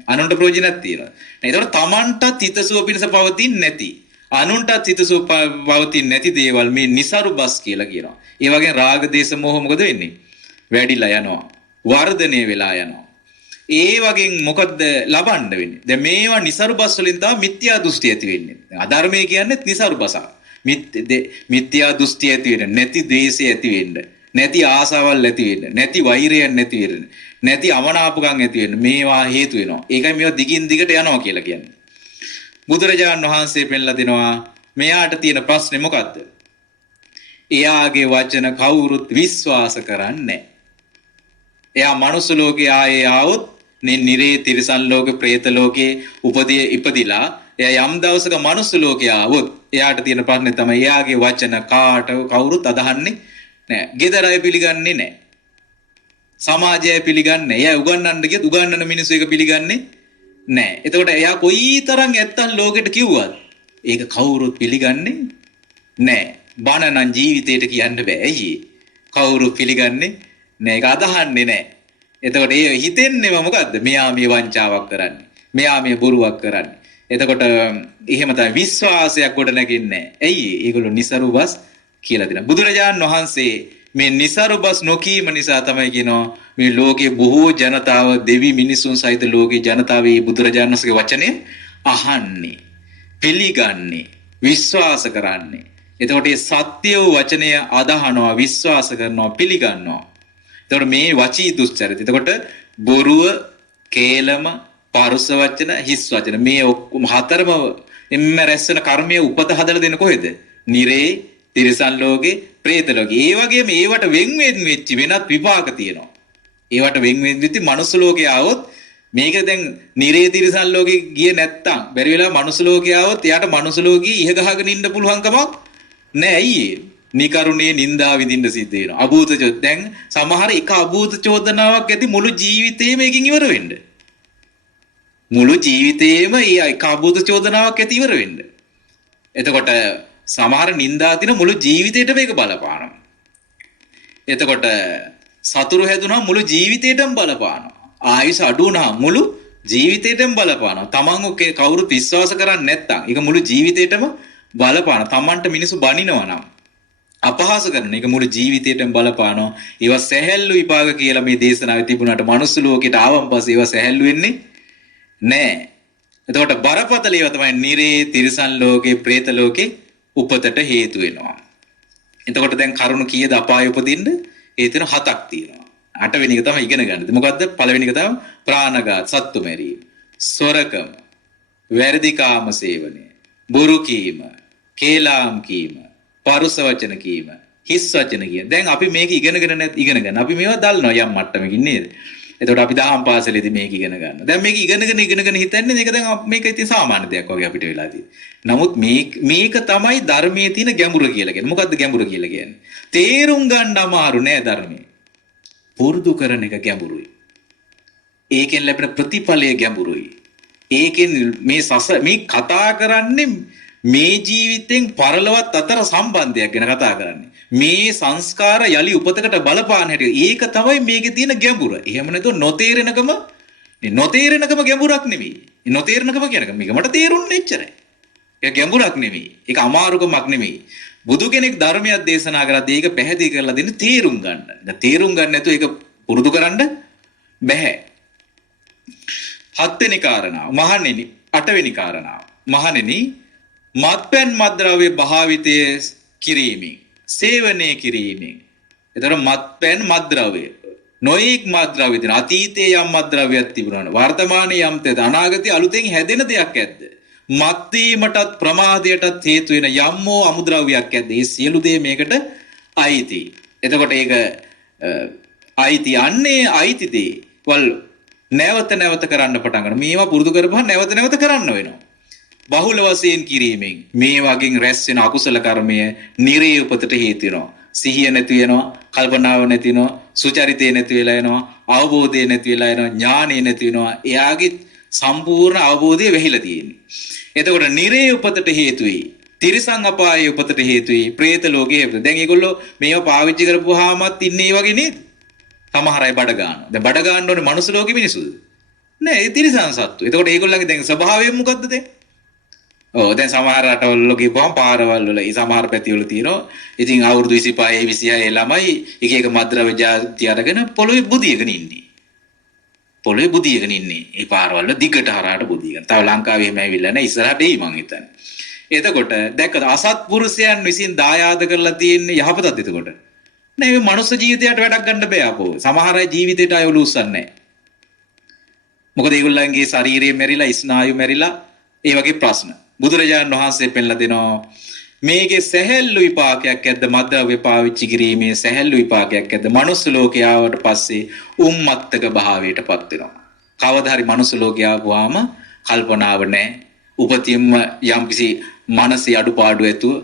අනුන්ට ප්‍රයෝජනක් තියෙනවා. ඒතකොට තමන්ටත් හිතසුව පිණිස පවතින්නේ නැති, අනුන්ටත් හිතසුව පවතින්නේ නැති දේවල් මේ નિසරු බස් කියලා කියනවා. ඒ වගේ රාග දේශ මොහ මොකද වෙන්නේ? වැඩිලා යනවා. වර්ධනය වෙලා යනවා. ඒ වගේ මොකද්ද ලබන්න වෙන්නේ? දැන් මේවා નિසරු බස් වලින් තමයි මිත්‍යා දෘෂ්ටි ඇති වෙන්නේ. අධර්මයේ කියන්නේ નિසරු බස. මිත්‍යා දෘෂ්ටි ඇති වෙන්නේ, නැති ද්වේෂය ඇති වෙන්නේ, නැති ආසාවල් ඇති වෙන්නේ, නැති වෛරයන් නැති වෙන්නේ, නැති අමනාපකම් ඇති වෙන්නේ. මේවා හේතු වෙනවා. ඒකයි මේවා දිගින් දිගට යනවා කියලා කියන්නේ. බුදුරජාණන් වහන්සේ පෙන්ලා දෙනවා මෙයාට තියෙන ප්‍රශ්නේ මොකද්ද? එයාගේ වචන කවුරුත් විශ්වාස කරන්නේ නැහැ. එයා මනුස්ස ලෝකේ ආයේ ආවොත් නිරේ තිරිසන් ලෝකේ പ്രേත ලෝකේ ඉපදිලා එයා යම් දවසක මනුස්ස ලෝකේ ආවොත් එයාට තියෙන ප්‍රශ්නේ තමයි එයාගේ වචන කවුරුත් අදහන්නේ නැහැ. ගෙදර අය පිළිගන්නේ නැහැ. සමාජය පිළිගන්නේ. එයා උගන්වන්න ගියත් උගන්වන මිනිස්සු ඒක පිළිගන්නේ නැහැ. එතකොට එයා කොයිතරම් ඇත්තන් ලෝකෙට කිව්වද? ඒක කවුරුත් පිළිගන්නේ නැහැ. බණ නම් ජීවිතේට කියන්න බෑ. ඇයි? කවුරුත් පිළිගන්නේ නැහැ. ඒක අදහන්නේ නැහැ. එතකොට ඒ හිතෙන්නේම මොකද්ද? මෙයා මේ වංචාවක් කරන්නේ. මෙයා මේ බොරුවක් කරන්නේ. එතකොට එහෙම තමයි විශ්වාසයක් ගොඩ නැගෙන්නේ නැහැ. ඇයි? ඒගොල්ලෝ નિසරු බස් කියලා දෙනවා. බුදුරජාණන් වහන්සේ මේ નિසරු බස් නොකීම නිසා තමයි කියනවා මේ ලෝකයේ බොහෝ ජනතාව දෙවි මිනිසුන් සහිත ලෝකයේ ජනතාව මේ බුදුරජාණන් වහන්සේගේ වචනය අහන්නේ, පිළිගන්නේ, විශ්වාස කරන්නේ. එතකොට මේ සත්‍ය වූ වචනය අදහනවා, විශ්වාස කරනවා, පිළිගන්නවා. එතකොට මේ වචී දුස්චරිත. එතකොට බොරුව, කේලම, පරුස වචන, හිස් වචන මේ ඔක්කොම හතරම එම්ම රැස්වෙන කර්මයේ උපත හදලා දෙන කොහෙද? නිරේ, තිරිසන් ලෝකේ, പ്രേත ලෝකේ. ඒ වගේම ඒවට වෙන් වෙච්ච වෙනත් විපාක තියෙනවා. ඒවට වෙන් වෙච්ච මනුස්ස ලෝකේ ආවොත් මේක දැන් නිරේ තිරිසන් ලෝකේ ගියේ නැත්තම් බැරි වෙලා මනුස්ස ලෝකේ ආවොත් එයාට මනුස්ස ලෝකේ ඉහ ගහගෙන ඉන්න පුළුවන් කමක් නෑ. ඇයි? නිකරුණේ නින්දා විඳින්න සිද්ධ වෙනවා. අභූත චෝද. දැන් සමහර එක අභූත චෝදනාවක් ඇති මුළු ජීවිතේම එකකින් ඉවර වෙන්න. මුළු ජීවිතේම ඒ එක අභූත චෝදනාවක් ඇති ඉවර වෙන්න. එතකොට සමහර නින්දා දින මුළු ජීවිතේටම මේක බලපානවා. එතකොට සතුරු හැදුනා මුළු ජීවිතේටම බලපානවා. ආයුෂ අඩු වුණා මුළු ජීවිතේටම බලපානවා. තමන් කවුරුත් විශ්වාස කරන්නේ නැත්තම් ඒක මුළු ජීවිතේටම බලපානවා. තමන්ට මිනිස්සු බනිනවා නම් අපහාස කරන එක මුළු ජීවිතේටම බලපානවා. ඒවා සැහැල්ලු විපාක කියලා මේ දේශනාවේ තිබුණාට මනුස්ස ලෝකෙට ආවන් පස්සේ ඒවා සැහැල්ලු වෙන්නේ නැහැ. එතකොට බරපතල ඒවා තමයි නිරේ, තිරිසන් ලෝකේ, പ്രേත ලෝකේ උපතට හේතු වෙනවා. එතකොට දැන් කරුණු කීයද අපාය උපදින්න? ඒ තියෙන 7ක් තියෙනවා. අටවෙනි එක තමයි ඉගෙන ගන්න. මොකද්ද? පළවෙනි එක තමයි ප්‍රාණඝාත, සත්තු මැරීම, සොරකම, වැරදි කාම සේවනය, බොරු කීම, කේලාම් කීම, පරුස වචන කීම, හිස් වචන කියන. දැන් අපි මේක ඉගෙනගෙන ඉගෙන ගන්න. අපි මේවා දල්නවා යම් මට්ටමකින් නේද? එතකොට අපි දහම් පාසලේදී මේක ඉගෙන ගන්න. දැන් මේක ඉගෙනගෙන හිතන්නේ මේක දැන් මේක ඉතින් සාමාන්‍ය දෙයක් වගේ අපිට වෙලා තියෙන්නේ. නමුත් මේක තමයි ධර්මයේ තියෙන ගැඹුර කියලා කියන්නේ. මොකද්ද ගැඹුර කියලා කියන්නේ? තේරුම් ගන්න අමාරු නෑ ධර්මයේ. පුරුදු කරන එක ගැඹුරුයි. ඒකෙන් ලැබෙන ප්‍රතිඵලය ගැඹුරුයි. ඒකෙන් මේ කතා කරන්නේ මේ ජීවිතෙන් පරලොවත් අතර සම්බන්ධයක් ගැන කතා කරන්නේ. මේ සංස්කාර යලි උපතකට බලපාන හැටි. ඒක තමයි මේකේ තියෙන ගැඹුර. එහෙම නැතුව නොතේරෙනකම ගැඹුරක් නෙවෙයි. නොතේරෙනකම කියනක මේක මට තේරුන්නේ එච්චරයි. ඒක ගැඹුරක් නෙවෙයි. ඒක අමාරුකමක් නෙවෙයි. බුදු කෙනෙක් ධර්මයක් දේශනා කරද්දී ඒක පැහැදිලි කරලා දෙන්නේ තේරුම් ගන්න. දැන් තේරුම් ගන්න නැතුව ඒක පුරුදු කරන්න බෑ. හත්වෙනි කාරණාව මහණෙනි, අටවෙනි කාරණාව මහණෙනි, මත්පැන් මත්ද්‍රව්‍ය භාවිතය කිරීමෙන්, සේවනය කිරීමෙන්. එතකොට මත්පැන් මත්ද්‍රව්‍ය නොඑක් මත්ද්‍රව්‍ය දෙන අතීතයේ යම් මත්ද්‍රව්‍යයක් තිබුණා. වර්තමානයේ යම් තේ අනාගතයේ අලුතෙන් හැදෙන දෙයක් ඇද්ද? මත් වීමටත් ප්‍රමාදයටත් හේතු වෙන යම්මෝ අමුද්‍රව්‍යයක් ඇද්ද? මේ සියලු දේ මේකට අයිති. එතකොට ඒක අයිති යන්නේ අයිති දේ වල නැවත කරන්න පටන් ගන්න. මේවා පුරුදු කරපුවා නැවත කරන්න වෙනවා. බහුල වශයෙන් කිරීමෙන් මේ වගේ රැස් වෙන අකුසල කර්මය නිරේ උපතට හේතු වෙනවා. සිහිය නැති වෙනවා, කල්පනාව නැති වෙනවා, සුචරිතය නැති වෙලා යනවා, අවබෝධය නැති වෙලා යනවා, ඥානෙ නැති වෙනවා. එයාගේ සම්පූර්ණ අවබෝධය වෙහිලා තියෙන්නේ. එතකොට නිරේ උපතට හේතුයි. තිරිසන් අපායේ උපතට හේතුයි. പ്രേත ලෝකයේ. දැන් ඒගොල්ලෝ මේවා පාවිච්චි කරපුවාමත් ඉන්නේ වගේ නේද? සමහර අය බඩ ගන්නවා. දැන් බඩ ගන්න ඕනේ මනුස්ස ලෝකෙ මිනිස්සුද? නෑ, ඒ තිරිසන් සත්තු. එතකොට ඒගොල්ලන්ගේ දැන් ස්වභාවය මොකද්ද දැන්? දැන් සමහර රටවල ගිහපුවම පාරවල් වල සමහර පැතිවල තියෙනවා. ඉතින් අවුරුදු 25 26 ළමයි එක මද්ද්‍රව්‍ය ජාති අරගෙන පොළොවේ බුදියගෙන ඉන්නේ. ඒ පාරවල දිගට හරහාට බුදියගෙන. තව ලංකාවේ එහෙම ඇවිල්ලා නැහැ. ඉස්සරහට එයි මං හිතන්නේ. එතකොට දැක්කද අසත්පුරුෂයන් විසින් දායාද කරලා තියෙන්නේ යහපතත් එතකොට. නෑ, මේ මනුස්ස ජීවිතයට වැඩක් ගන්න බෑ අපෝ. සමහර අය ජීවිතයට අයවලු උස්සන්නේ නැහැ. මොකද ඒගොල්ලන්ගේ ශරීරය මැරිලා, ස්නායු මැරිලා, ඒ වගේ ප්‍රශ්න. බුදුරජාණන් වහන්සේ පෙන්ලා දෙනවා මේකේ සැහැල්ලු විපාකයක් ඇද්ද? මද්ද්‍රව්‍ය පාවිච්චි කිරීමේ සැහැල්ලු විපාකයක් ඇද්ද? මනුස්ස ලෝකේ ආවට පස්සේ උම්මත්තක භාවයටපත් වෙනවා. කවදා හරි මනුස්ස ලෝකේ ආවම කල්පනාව නැහැ. උපතින්ම යම්කිසි මානසික අඩුපාඩු ඇතුව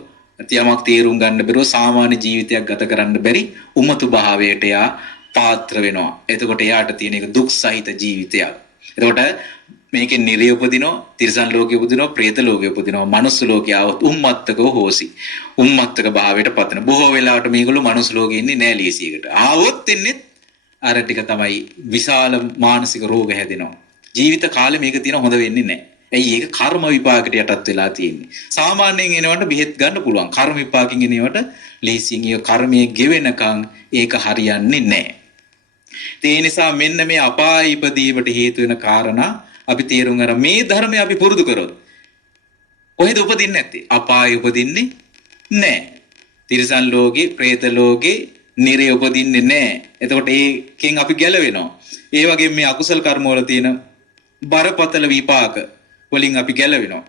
යමක් තේරුම් ගන්න බැරුව සාමාන්‍ය ජීවිතයක් ගත කරන්න බැරි උමතු භාවයට යා පාත්‍ර වෙනවා. එතකොට එයාට තියෙන එක දුක් සහිත ජීවිතයක්. එතකොට මේකෙන් නිරය උපදිනවා, තිරිසන් ලෝකෙ උපදිනවා, പ്രേත ලෝකෙ උපදිනවා, මනුස්ස ලෝකේ આવොත් උම්මත්තකව හෝසි. උම්මත්තක භාවයට පත් වෙන. බොහෝ වෙලාවට මේගොල්ලෝ මනුස්ස ලෝකෙ ඉන්නේ නෑ ලීසියකට. ආවොත් එන්නේ අර ටික තමයි විශාල මානසික රෝග හැදෙනවා. ජීවිත කාලෙ මේක තියෙන හොඳ වෙන්නේ නෑ. ඇයි ඒක කර්ම විපාකයට යටත් වෙලා තියෙන්නේ. සාමාන්‍යයෙන් එනවට බෙහෙත් ගන්න පුළුවන්. කර්ම විපාකින් එනවට ලීසියෙන් ඒ කර්මයේ ගෙවෙනකන් ඒක හරියන්නේ නෑ. ඒ නිසා මෙන්න මේ අපාය ඉපදීමට හේතු වෙන කාරණා අපි තේරුම් ගන්න. මේ ධර්මය අපි පුරුදු කරොත් කොහෙද උපදින්නේ නැත්තේ? අපාය උපදින්නේ නැහැ. තිරිසන් ලෝකේ, പ്രേත ලෝකේ නිරේ උපදින්නේ නැහැ. එතකොට ඒකෙන් අපි ගැලවෙනවා. ඒ වගේම මේ අකුසල කර්ම වල තියෙන බරපතල විපාක වලින් අපි ගැලවෙනවා.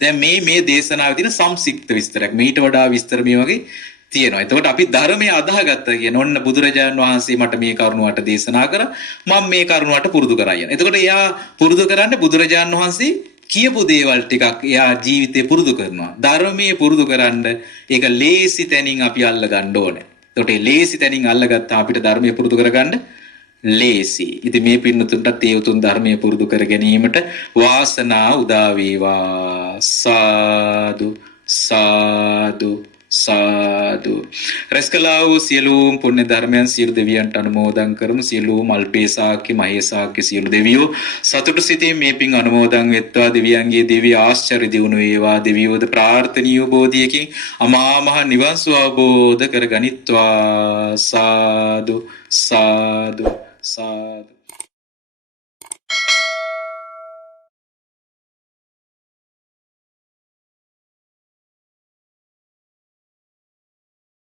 දැන් මේ දේශනාවේ තියෙන සංක්ෂිප්ත විස්තරයක්. මීට වඩා විස්තර මේ වගේ තියෙනවා. එතකොට අපි ධර්මයේ අදාහගත්තා කියන ඔන්න බුදුරජාණන් වහන්සේ මට මේ කරුණාවට දේශනා කරා. මම මේ කරුණාවට පුරුදු කරා යන. එතකොට එයා පුරුදු කරන්නේ බුදුරජාණන් වහන්සේ කියපු දේවල් ටිකක් එයා ජීවිතේ පුරුදු කරනවා. ධර්මයේ පුරුදු කරන්න ඒක ලේසි තැනින් අපි අල්ල ගන්න ඕනේ. එතකොට මේ ලේසි තැනින් අල්ලගත්තා අපිට ධර්මයේ පුරුදු කරගන්න ලේසි. ඉතින් මේ පින්නතුන්ටත් ඒ උතුම් ධර්මයේ පුරුදු කර ගැනීමට වාසනාව උදා වේවා. සාදු සාදු සාදු. රැස්කලා වූ සියලුම පුණ්‍ය ධර්මයන් සියලු දෙවියන්ට අනුමෝදන් කරමු. සියලුම අල්පේසාක්‍ය මහේසාක්‍ය සියලු දෙවියෝ සතුටු සිතින් මේ පින් අනුමෝදන් වෙත්වා. දෙවියන්ගේ දිව්‍ය ආශ්චර්ය දියුණු වේවා. දෙවියෝද ප්‍රාර්ථනීය බෝධියකින් අමා මහ නිවන් සුව අවබෝධ කරගනිත්වා. සාදු සාදු සාදු.